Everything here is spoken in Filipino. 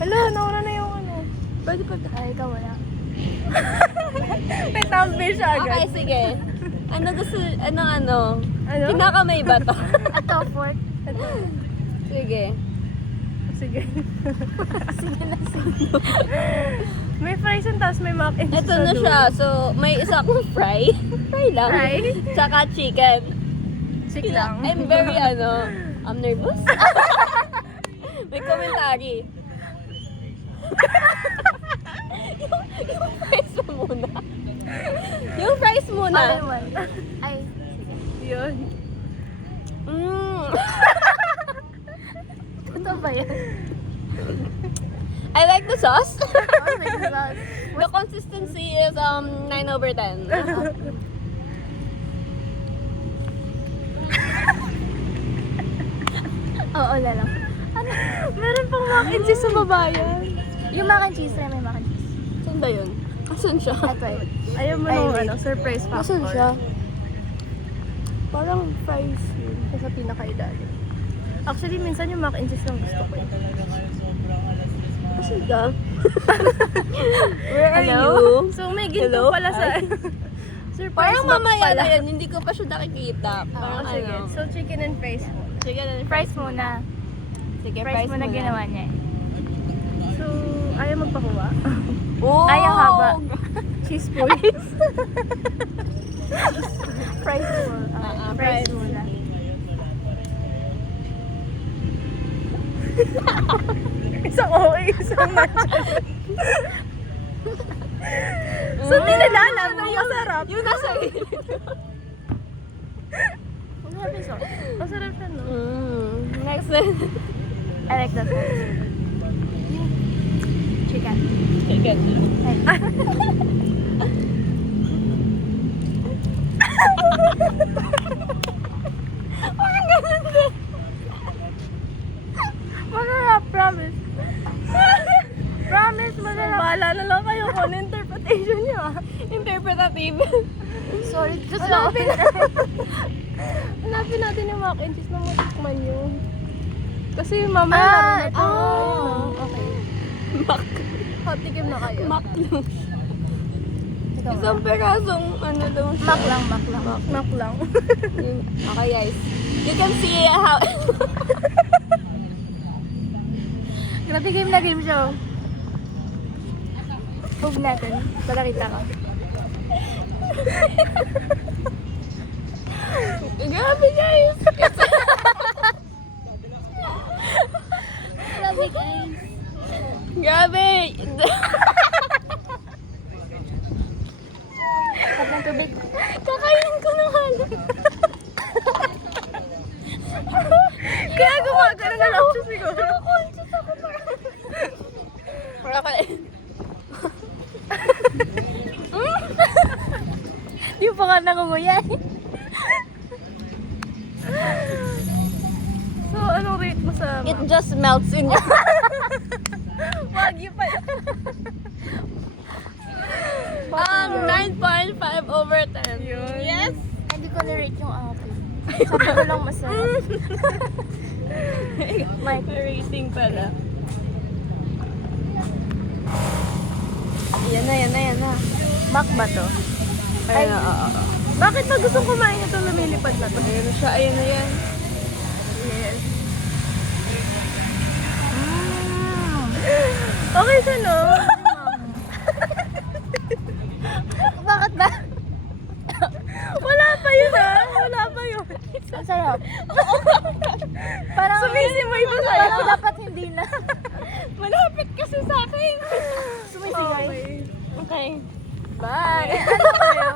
Hala, nauna na yung ano. Pwede pa. Ay, ikaw wala. May thumbnail siya agad. Okay, sige. Ano gusto, ano? Ano? Kinakamay ba to? Ito, fork. Sige. Sige. Sige na, May fries and tapos may mac and cheese. Ito na siya. So, may isa akong fry. Fry lang. Fry? Tsaka chicken. Chick lang. I'm very, I'm nervous. May commentary. yung fries mo muna. Yung fries muna. All one. Ay, sige. Yun. Totoo ba yan? I like the sauce. Oh, may sauce. The consistency is 9/10. Oo, lala. Ano? Meron pang mac and cheese sa babayan. Yung mac and cheese, may mac and cheese. Saan ba yun? Asan siya? Ito eh. Ayaw mo Ay, nung wait. surprise factor. Asan siya? Parang fries yun. Sa pinakailalim. Actually, minsan yung mac and cheese lang gusto ko. Asan ka? Where are Hello? you? So, may ginto Hello? pala sa... surprise Parang box mamaya pala. na yan. Hindi ko pa siya nakikita. Parang Oh, sige. So, chicken and fries mo. Sige na. Fries muna. Sige, Fries muna ginawa niya eh. So, ayaw magpakuha. Oh! Ay, ang haba. Cheese please. Fries muna. fries. Fries muna. Isang okay, isang nonchalant. So, nilalaman mo masarap. Yung nasa Masarap yung sauce. Masarap siya, no? Next. I like that sauce. Chicken. Chicken. Ay. Parang ganun din. Masarap, promise. Promise, masarap. Bahala na lang kayo kung ano interpretation niyo. Interpretative. Sorry, just lang. Hanapin natin yung mac and cheese na matikman nyo. Kasi mamaya laro na ito. Okay. Mac. Hot tikim na kayo. Mac lang. Ikaw Isang perasong ano lang siya. Mac lang, mac lang. Mac lang. Okay guys. You can see how... Grabe game na game show. Move natin. Para kita ka. Grabe guys. Grabe guys. Grabe. Tap ng tubig. Kakainin ko ng halo. Kaya gumagano na lang siya siguro. Conscious ako para ka. Di pa nga nangunguya. So, anong rate mo sa It just melts in your... Wagyu pa. 9.5/10. Yun. Yes. Hindi ko na-rate yung akin. Sabi ko lang masarap. May rating pala. Yan na. Mac ba to? Ay, oo. Bakit ba gustong kumain ito lumilipad na to? Ayan na siya, ayan na yan. Yes. Okay siya, no? Bakit ba? Wala pa yun, ah. Wala pa yun. Ang sarap. Parang Sumisimoy pa sa'yo. Parang dapat hindi na. Malapit kasi sa akin. Sumisigay. Okay. Okay. Bye. Ano kayo?